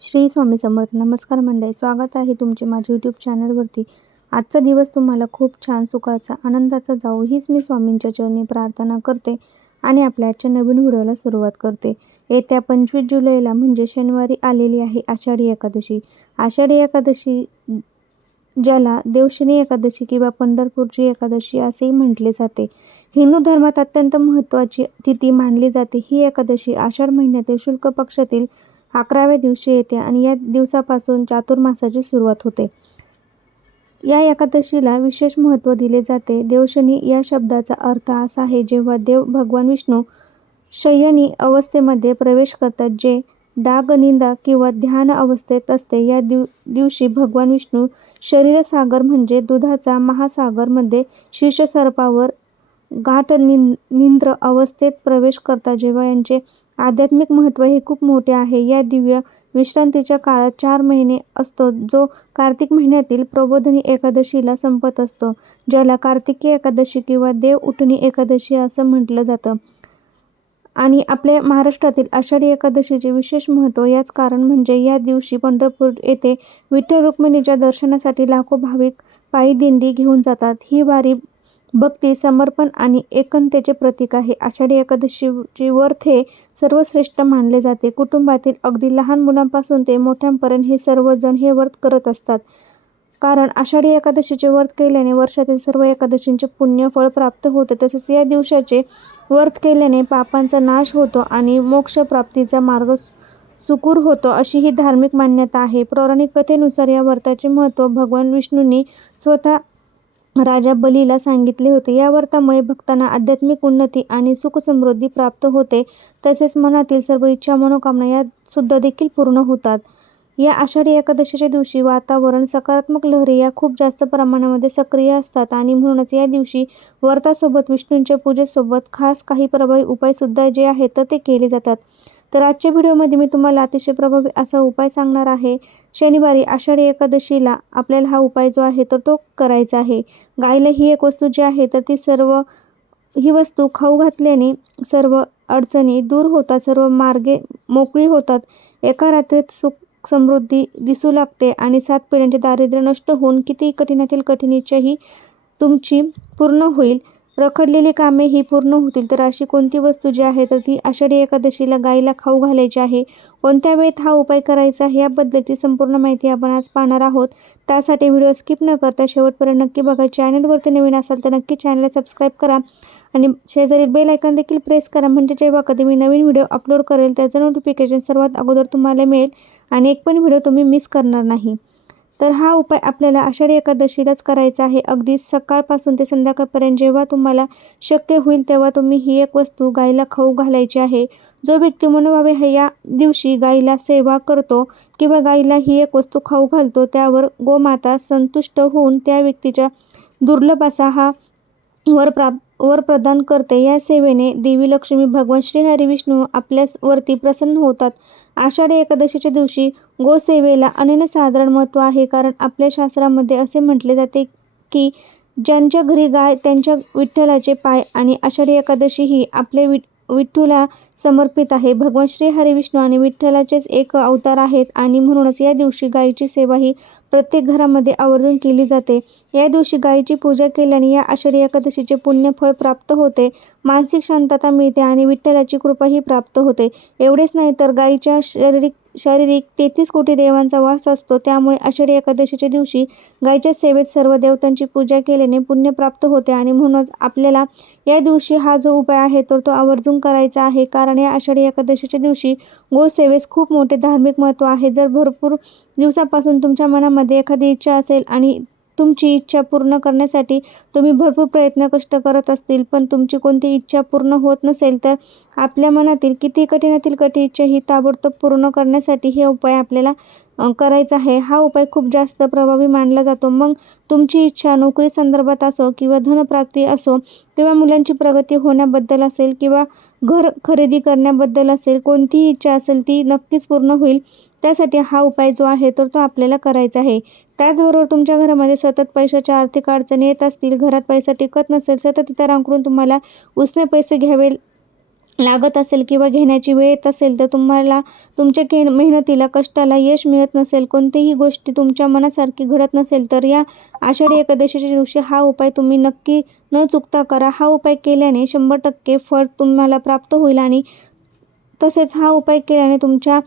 श्री स्वामी समर्थ. नमस्कार मंडळी, स्वागत आहे तुमचे माझ्या यूट्यूब चॅनलवरती. आजचा दिवस तुम्हाला खूप छान, सुखाचा, आनंदाचा जाऊ हीच मी स्वामींच्या चरणी प्रार्थना करते आणि आपल्या आजच्या नवीन व्हिडिओला सुरुवात करते. येत्या 25 जुलैला म्हणजे शनिवारी आलेली आहे आषाढी एकादशी. आषाढी एकादशी ज्याला देवशनी एकादशी किंवा पंढरपूरची एकादशी असेही म्हटले जाते. हिंदू धर्मात अत्यंत महत्त्वाची तिथी मानली जाते. ही एकादशी आषाढ महिन्यातील शुक्ल पक्षातील 11व्या दिवशी येते आणि या दिवसापासून चातुर्मासाची सुरुवात होते. या एकादशीला विशेष महत्त्व दिले जाते. देवशनी या शब्दाचा अर्थ असा आहे, जेव्हा देव भगवान विष्णू शयनी अवस्थेमध्ये प्रवेश करतात, जे डाग निंदा किंवा ध्यान अवस्थेत असते. या दिवशी भगवान विष्णू क्षीरसागर म्हणजे दुधाचा महासागर मध्ये शीर्षसर्पावर गाढनिद्रा अवस्थेत प्रवेश करतात. जेव्हा यांचे आध्यात्मिक महत्त्व हे खूप मोठे आहे. या दिव्य विश्रांतीच्या काळात 4 महिने असतो, जो कार्तिक महिन्यातील प्रबोधिनी एकादशीला संपत असतो, ज्याला कार्तिकी एकादशी किंवा देव उठणी एकादशी असं म्हटलं जातं. आणि आपल्या महाराष्ट्रातील आषाढी एकादशीचे विशेष महत्त्व याच कारण म्हणजे या दिवशी पंढरपूर येथे विठ्ठल रुक्मिणीच्या दर्शनासाठी लाखो भाविक पायी दिंडी घेऊन जातात. ही वारी भक्ती, समर्पण आणि एकतेचे प्रतीक आहे. आषाढी एकादशीचे व्रत हे सर्वश्रेष्ठ मानले जाते. कुटुंबातील अगदी लहान मुलांपासून ते मोठ्यांपर्यंत हे सर्वजण हे व्रत करत असतात. कारण आषाढी एकादशीचे व्रत केल्याने वर्षातील सर्व एकादशींचे पुण्य फळ प्राप्त होते. तसेच या दिवसाचे व्रत केल्याने पापांचा नाश होतो आणि मोक्षप्राप्तीचा मार्ग सुकर होतो, अशी ही धार्मिक मान्यता आहे. पौराणिक कथेनुसार या व्रताचे महत्त्व भगवान विष्णूंनी स्वतः राजा बलीला सांगितले होते. या व्रतामुळे भक्तांना आध्यात्मिक उन्नती आणि सुख-समृद्धी प्राप्त होते. तसेच मनातील सर्व इच्छा, मनोकामना या सुद्धा देखील पूर्ण होतात. या आषाढी एकादशीच्या दिवशी वातावरण सकारात्मक लहरी या खूप जास्त प्रमाणामध्ये सक्रिय असतात आणि म्हणूनच या दिवशी व्रतासोबत विष्णूंच्या पूजेसोबत खास काही प्रभावी उपाय सुद्धा जे आहेत तर ते केले जातात. तर आजच्या व्हिडिओमध्ये मी तुम्हाला अतिशय प्रभावी असा उपाय सांगणार आहे. शनिवारी आषाढी एकादशीला आपल्याला हा उपाय जो आहे तर तो करायचा आहे. गायला ही एक वस्तू जी आहे तर ती ही वस्तू खाऊ घातल्याने सर्व अडचणी दूर होतात, सर्व मार्गे मोकळी होतात. एका रात्रीत सुख समृद्धी दिसू लागते आणि 7 पिढ्यांचे दारिद्र्य नष्ट होऊन कितीही कठीणातील कठीण इच्छाही तुमची पूर्ण होईल. रखडलेली कामे ही पूर्ण होतील. तर अशी कोणती वस्तू जी आहे तर ती आषाढी एकादशीला गायीला खाऊ घालायची आहे. कोणत्या वेळेत हा उपाय करायचा आहे याबद्दलची संपूर्ण माहिती आपण आज पाहणार आहोत. त्यासाठी व्हिडिओ स्किप न करता शेवटपर्यंत नक्की बघा. चॅनलवरती नवीन असाल तर नक्की चॅनलला सबस्क्राईब करा आणि शेजारी बेल आयकॉन देखील प्रेस करा, म्हणजे जेव्हा कधी मी नवीन व्हिडिओ अपलोड करेल त्याचं नोटिफिकेशन सर्वात अगोदर तुम्हाला मिळेल आणि एक पण व्हिडिओ तुम्ही मिस करणार नाही. तर हा उपाय आपल्याला आषाढी एकादशीलाच करायचा आहे. अगदी सकाळपासून ते संध्याकाळपर्यंत जेव्हा तुम्हाला शक्य होईल तेव्हा तुम्ही ही एक वस्तू गायीला खाऊ घालायची आहे. जो व्यक्ती मनोभावे या दिवशी गायीला सेवा करतो किंवा गायीला ही एक वस्तू खाऊ घालतो, त्यावर गोमाता संतुष्ट होऊन त्या व्यक्तीच्या दुर्लभ असा हा वर प्रदान करते. या सेवेने देवी लक्ष्मी, भगवान श्रीहरी विष्णू आपल्यावरती प्रसन्न होतात. आषाढी एकादशीच्या दिवशी गोसेवेला अनन्यसाधारण महत्त्व आहे. कारण आपल्या शास्त्रामध्ये असे म्हटले जाते की ज्यांच्या घरी गाय त्यांच्या विठ्ठलाचे पाय आणि आषाढी एकादशी ही आपल्या विठ्ठला समर्पित आहे. भगवान श्री हरी विष्णू आणि विठ्ठलाचेच एक अवतार आहेत आणि म्हणूनच या दिवशी गायीची सेवा ही प्रत्येक घरामध्ये आवर्जून केली जाते. या दिवशी गायीची पूजा केल्याने या आषाढी एकादशीचे पुण्य फळ प्राप्त होते, मानसिक शांतता मिळते आणि विठ्ठलाची कृपाही प्राप्त होते. एवढेच नाही तर गायीच्या शारीरिक 33 कोटी देवांचा वास असतो. त्यामुळे आषाढी एकादशीच्या दिवशी गायीच्या सेवेत सर्व देवतांची पूजा केल्याने पुण्य प्राप्त होते आणि म्हणूनच आपल्याला या दिवशी हा जो उपाय आहे तर तो आवर्जून करायचा आहे. कारण या आषाढी एकादशीच्या दिवशी गोसेवेस खूप मोठे धार्मिक महत्त्व आहे. जर भरपूर दिवसापासून तुमच्या मनामध्ये एखादी इच्छा असेल आणि तुमची इच्छा पूर्ण करण्यासाठी तुम्ही भरपूर प्रयत्न कष्ट करत असतील, पण तुमची कोणती इच्छा पूर्ण होत नसेल, तर आपल्या मनातील किती कठीणातील कठीण इच्छा ही ताबडतोब पूर्ण करण्यासाठी हे उपाय आपल्याला करायचा आहे. हा उपाय खूप जास्त प्रभावी मानला जातो. मग तुमची इच्छा नोकरी संदर्भात असो किंवा धनप्राप्ती असो किंवा मुलांची प्रगती होण्याबद्दल असेल किंवा घर खरेदी करण्याबद्दल असेल, कोणतीही इच्छा असेल ती नक्कीच पूर्ण होईल. त्यासाठी हा उपाय जो आहे तर तो आपल्याला करायचा आहे. त्याचबरोबर तुमच्या घरामध्ये सतत पैशाच्या आर्थिक अडचणी येत असतील, घरात पैसा टिकत नसेल, सतत इतरांकडून तुम्हाला उसने पैसे घ्यावे लागत असेल किंवा घेण्याची वेळ येत असेल तर तुम्हाला तुमच्या मेहनतीला कष्टाला यश मिळत नसेल, कोणतीही गोष्टी तुमच्या मनासारखी घडत नसेल तर या आषाढी एकादशीच्या दिवशी हा उपाय तुम्ही नक्की न चुकता करा. हा उपाय केल्याने 100% फळ तुम्हाला प्राप्त होईल आणि तसेच हा उपाय केल्याने तुमच्या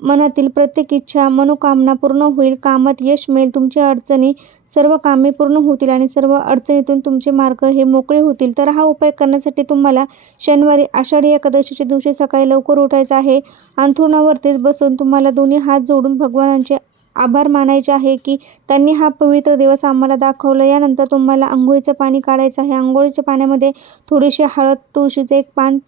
मनातील प्रत्येक इच्छा मनोकामना पूर्ण होईल, कामात यश मिळेल, तुमच्या अडचणी सर्व कामे पूर्ण होतील आणि सर्व अडचणीतून तुमचे मार्ग हे मोकळे होतील. तर हा उपाय करण्यासाठी तुम्हाला शनिवारी आषाढी एकादशीच्या दिवशी सकाळी लवकर उठायचं आहे. अंथरुणावरतीच बसून तुम्हाला दोन्ही हात जोडून भगवानांचे आभार मानायचे आहे की त्यांनी हा पवित्र दिवस आम्हाला दाखवला. यानंतर तुम्हाला अंघोळीचं पाणी काढायचं आहे. अंघोळीच्या पाण्यामध्ये थोडीशी हळद, तुळशीचं एक पान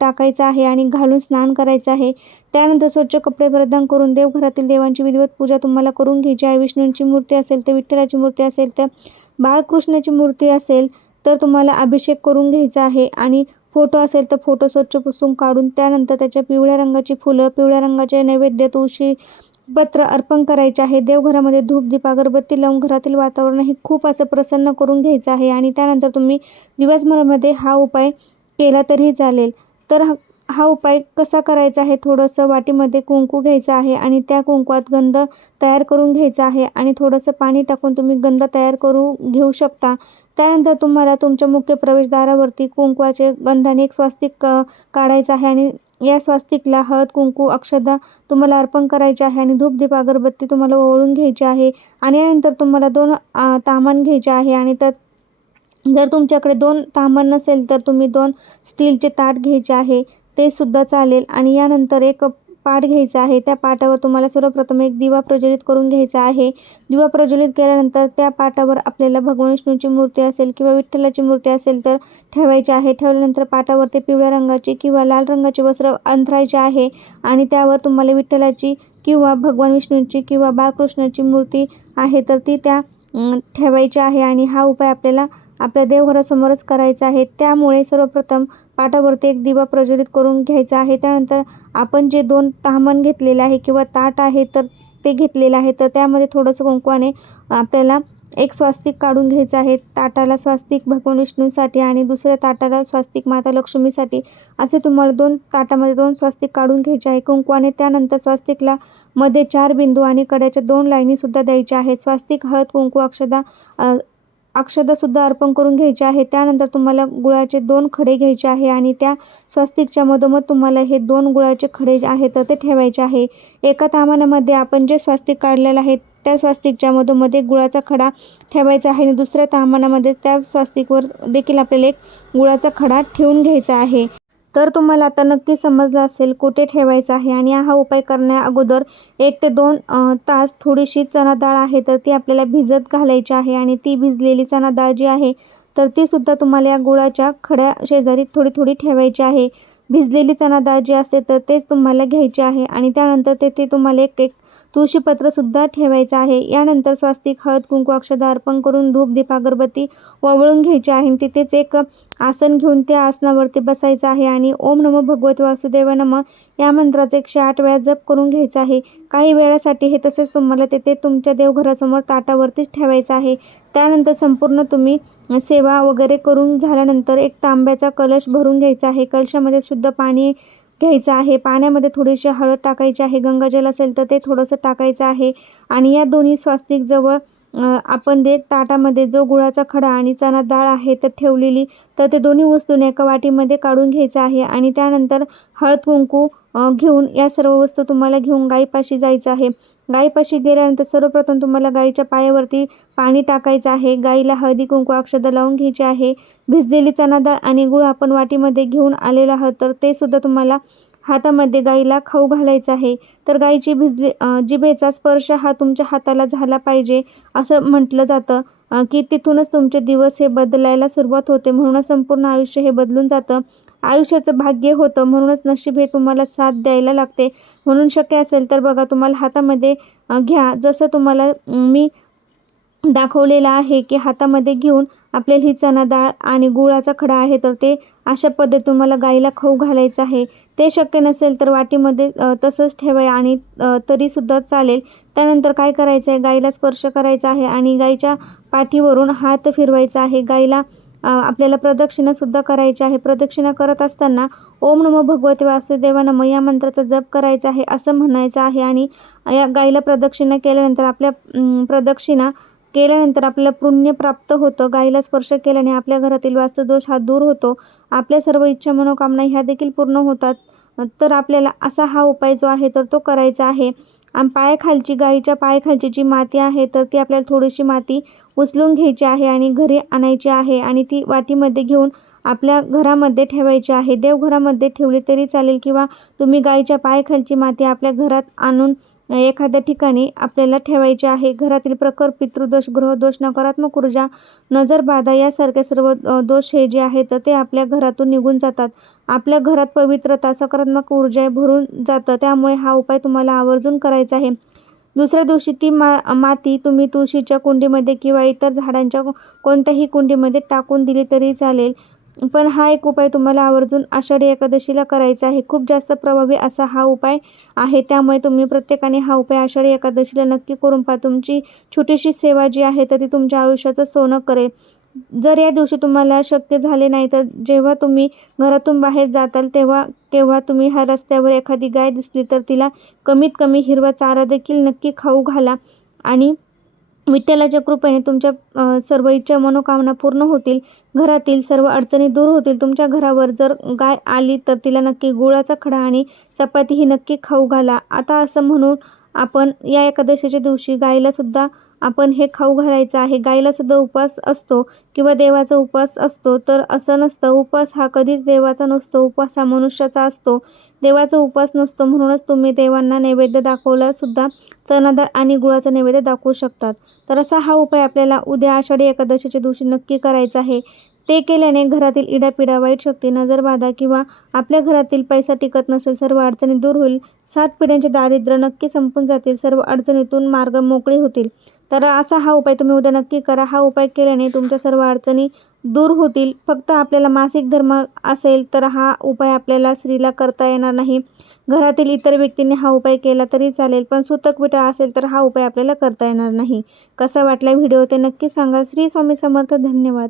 टाकायचं आहे आणि घालून स्नान करायचं आहे. त्यानंतर स्वच्छ कपडे परिधान करून देवघरातील देवांची विधिवत पूजा तुम्हाला करून घ्यायची आहे. विष्णूंची मूर्ती असेल तर, विठ्ठलाची मूर्ती असेल तर, बाळकृष्णाची मूर्ती असेल तर तुम्हाला अभिषेक करून घ्यायचा आहे आणि फोटो असेल तर फोटो स्वच्छ पुसून काढून त्यानंतर त्याच्या पिवळ्या रंगाची फुलं, पिवळ्या रंगाचे नैवेद्य, तुळशी पत्र अर्पण करायचे आहे. देवघरामध्ये धूप, दीप, अगरबत्ती लावून घरातील वातावरण हे खूप असं प्रसन्न करून घ्यायचं आहे आणि त्यानंतर तुम्ही दिवसभरामध्ये हा उपाय केला तरीही चालेल. तर हा उपाय कसा करायचा आहे, थोडंसं वाटीमध्ये कुंकू घ्यायचं आहे आणि त्या कुंकवात गंध तयार करून घ्यायचा आहे आणि थोडंसं पाणी टाकून तुम्ही गंध तयार करून घेऊ शकता. त्यानंतर तुम्हाला तुमच्या मुख्य प्रवेशद्वारावरती कुंकवाचे गंधाने एक स्वास्तिक काढायचं आहे आणि या स्वास्तिकला हळद, कुंकू, अक्षता तुम्हाला अर्पण करायचे आहे आणि धूप, दीप, अगरबत्ती तुम्हाला ओवाळून घ्यायची आहे आणि यानंतर तुम्हाला 2 ताम्हाण घ्यायचे आहे आणि त्यात जर तुमच्याकडे 2 ताम्हाण नसेल तर तुम्ही 2 स्टीलचे ताट घ्यायचे आहे, ते सुद्धा चालेल आणि यानंतर एक पाट घ्यायचा आहे. त्या पाटावर तुम्हाला सर्वप्रथम एक दिवा प्रज्वलित करून घ्यायचा आहे. दिवा प्रज्वलित केल्यानंतर त्या पाटावर आपल्याला भगवान विष्णूंची मूर्ती असेल किंवा विठ्ठलाची मूर्ती असेल तर ठेवायची आहे. ठेवल्यानंतर पाटावरती पिवळ्या रंगाची किंवा लाल रंगाचे वस्त्र अंथरायचे आहे आणि त्यावर तुम्हाला विठ्ठलाची किंवा भगवान विष्णूंची किंवा बाळकृष्णाची मूर्ती आहे तर ती त्या ठेवायची आहे आणि हा उपाय आपल्याला आपल्या देवघरासमोरच करायचा आहे. त्यामुळे सर्वप्रथम पाटावरती एक दिवा प्रज्वलित करून घ्यायचा आहे. त्यानंतर आपण जे 2 ताम्हाण घेतलेले आहे किंवा ताट आहे तर ते घेतलेलं आहे तर त्यामध्ये थोडंसं कुंकवाने आपल्याला एक स्वास्तिक काढून घ्यायचं आहे. ताटाला स्वास्तिक भगवान विष्णूंसाठी आणि दुसऱ्या ताटाला स्वास्तिक माता लक्ष्मीसाठी असे तुम्हाला 2 ताटामध्ये 2 स्वास्तिक काढून घ्यायचे आहे कुंकवाने. त्यानंतर स्वास्तिकला मध्ये 4 बिंदू आणि कड्याच्या 2 लाईनीसुद्धा द्यायच्या आहेत. स्वास्तिक, हळद, कुंकू, अक्षतासुद्धा अर्पण करून घ्यायचे आहे. त्यानंतर तुम्हाला गुळाचे 2 खडे घ्यायचे आहे आणि त्या स्वास्तिकच्या मधोमध तुम्हाला हे 2 गुळाचे खडे जे आहेत तर ते ठेवायचे आहे. एका ताम्हाणामध्ये आपण जे स्वास्तिक काढलेलं आहे त्या स्वास्तिकच्या मधोमध एक गुळाचा खडा ठेवायचा आहे आणि दुसऱ्या ताम्हाणामध्ये त्या स्वास्तिकवर देखील आपल्याला एक गुळाचा खडा ठेवून घ्यायचा आहे. तर तुम्हाला आता नक्की समजलं असेल कुठे ठेवायचं आहे आणि हा उपाय करण्या अगोदर 1 ते 2 तास थोडीशी चणा डाळ आहे तर ती आपल्याला भिजत घालायची आहे आणि ती भिजलेली चणा डाळ जी आहे तर ती सुद्धा तुम्हाला या गुळाच्या खड्या शेजारी थोडी थोडी ठेवायची आहे. भिजलेली चणा डाळ जी असते तर तेच तुम्हाला घ्यायचे आहे आणि त्यानंतर तेथे तुम्हाला एक तुळशीपत्रसुद्धा ठेवायचं आहे. यानंतर स्वास्तिक, हळद, कुंकू, अक्षता अर्पण करून धूप, दीप, अगरबत्ती ओवाळून घ्यायची आहे. तिथेच एक आसन घेऊन त्या आसनावरती बसायचं आहे आणि ओम नमो भगवते वासुदेवाय नमः या मंत्राचा 108 वेळा जप करून घ्यायचा आहे. काही वेळासाठी हे तसेच तुम्हाला तेथे तुमच्या देवघरासमोर ताटावरतीच ठेवायचं आहे. त्यानंतर संपूर्ण तुम्ही सेवा वगैरे करून झाल्यानंतर एक तांब्याचा कलश भरून घ्यायचा आहे. कलशामध्ये शुद्ध पाणी घ्यायचं आहे. पाण्यामध्ये थोडीशी हळद टाकायची आहे. गंगाजल असेल तर ते थोडंसं टाकायचं आहे आणि या दोन्ही स्वास्तिक जवळ आपण ते ताटामध्ये जो गुळाचा खडा आणि चणा डाळ आहे तर ठेवलेली तर ते दोन्ही वस्तूने एका वाटीमध्ये काढून घ्यायचं आहे आणि त्यानंतर हळद, कुंकू घेऊन या सर्व वस्तू तुम्हाला घेऊन गाईपाशी जायचं आहे. गाईपाशी गेल्यानंतर सर्वप्रथम तुम्हाला गाईच्या पायावरती पाणी टाकायचं आहे. गाईला हळदी, कुंकू, अक्षता लावून घ्यायची आहे. भिजलेली चणा डाळ आणि गुळ आपण वाटीमध्ये घेऊन आलेलो आहोत तर ते सुद्धा तुम्हाला हातामध्ये गाईला खाऊ घालायचं आहे. तर गाईची जिभेचा स्पर्श हा तुमच्या हाताला झाला पाहिजे असं म्हटलं जातं की तिथूनच तुमचे दिवस हे बदलायला सुरुवात होते. म्हणूनच संपूर्ण आयुष्य हे बदलून जातं. आयुष्याचं भाग्य होतं. म्हणूनच नशीब हे तुम्हाला साथ द्यायला लागते. म्हणून शक्य असेल तर बघा तुम्हाला हातामध्ये घ्या. जसं तुम्हाला मी दाखवलेला आहे की हातामध्ये घेऊन आपल्याला ही चणा डाळ आणि गुळाचा खडा आहे तर ते अशा पद्धतीने तुम्हाला गाईला खाऊ घालायचं आहे. ते शक्य नसेल तर वाटीमध्ये तसंच ठेवा आणि तरीसुद्धा चालेल. त्यानंतर काय करायचं आहे, गाईला स्पर्श करायचा आहे आणि गाईच्या पाठीवरून हात फिरवायचा आहे. गाईला आपल्याला प्रदक्षिणासुद्धा करायची आहे. प्रदक्षिणा करत असताना ओम नमो भगवते वासुदेवाय नमः या मंत्राचा जप करायचा आहे असं म्हणायचं आहे. आणि या गाईला प्रदक्षिणा केल्यानंतर प्रदक्षिणा केल्यानंतर आपल्याला पुण्य प्राप्त होतं. गाईला स्पर्श केल्याने आपल्या घरातील वास्तुदोष हा दूर होतो. आपल्या सर्व इच्छा मनोकामना ह्या देखील पूर्ण होतात. तर आपल्याला असा हा उपाय जो आहे तर तो करायचा आहे. पायाखालची गाईच्या पायाखालची जी माती आहे तर ती आपल्याला थोडीशी माती उचलून घ्यायची आहे आणि घरी आणायची आहे आणि ती वाटीमध्ये घेऊन आपल्या घरामध्ये ठेवायची आहे. देवघरामध्ये ठेवली तरी चालेल किंवा तुम्ही गाईच्या पायाखालची माती आपल्या घरात आणून एखाद्या ठिकाणी आपल्याला ठेवायची आहे. घरातील प्रखर पितृदोष, ग्रहदोष, नकारात्मक ऊर्जा, नजरबाधा यासारखे सर्व दोष हे जे आहेत ते आपल्या घरातून निघून जातात. आपल्या घरात पवित्रता, सकारात्मक ऊर्जा भरून जातं. त्यामुळे हा उपाय तुम्हाला आवर्जून करायचा आहे. दुसऱ्या दिवशी ती माती तुम्ही तुळशीच्या कुंडीमध्ये किंवा इतर झाडांच्या कोणत्याही कुंडीमध्ये टाकून दिली तरी चालेल. पण हा एक उपाय तुम्हाला आवर्जून आषाढी एकादशीला करायचा आहे. खूप जास्त प्रभावी असा हा उपाय आहे. त्यामुळे तुम्ही प्रत्येकाने हा उपाय आषाढी एकादशीला नक्की करून पहा. तुमची छोटीशी सेवा जी आहे तर ती तुमच्या आयुष्याचं सोनं करेल. जर या दिवशी तुम्हाला शक्य झाले नाही तर जेव्हा तुम्ही घरातून बाहेर जाताल केव्हा तुम्ही ह्या रस्त्यावर एखादी गाय दिसली तर तिला कमीत कमी हिरवा चारा देखील नक्की खाऊ घाला. आणि विठ्ठलाच्या कृपेने तुमच्या सर्व इच्छा मनोकामना पूर्ण होतील. घरातील सर्व अडचणी दूर होतील. तुमच्या घरावर जर गाय आली तर तिला नक्की गुळाचा खडा आणि चपाती ही नक्की खाऊ घाला. आता असं म्हणून आपण या एकादशीच्या दिवशी गाईलासुद्धा आपण हे खाऊ घालायचं आहे. गाईलासुद्धा उपवास असतो किंवा देवाचा उपवास असतो. तर असं नसतं. उपवास हा कधीच देवाचा नसतो. उपवास हा मनुष्याचा असतो. देवाचा उपवास नसतो. म्हणूनच तुम्ही देवांना नैवेद्य दाखवला सुद्धा चणा डाळ आणि गुळाचा नैवेद्य दाखवू शकतात. तर असा हा उपाय आपल्याला उद्या आषाढी एकादशीच्या दिवशी नक्की करायचा आहे. ते केल्याने घरातील इडापिडा, वाईट शक्ती, नजरबाधा किंवा आपल्या घरातील पैसा टिकत नसेल सर्व अडचणी दूर होईल. 7 पिढ्यांचे दारिद्र्य नक्की संपून जातील. सर्व अडचणीतून मार्ग मोकळे होतील. तर असा हा उपाय तुम्ही उद्या नक्की करा. हा उपाय केल्याने तुमच्या सर्व अडचणी दूर होतील. फक्त आपल्याला मासिक धर्म असेल तर हा उपाय आपल्याला स्त्रीला करता येणार नाही. घरातील इतर व्यक्तींनी हा उपाय केला तरी चालेल. पण सुतक विटाळ असेल तर हा उपाय आपल्याला करता येणार नाही. कसा वाटला व्हिडिओ ते नक्की सांगा. श्री स्वामी समर्थ. धन्यवाद.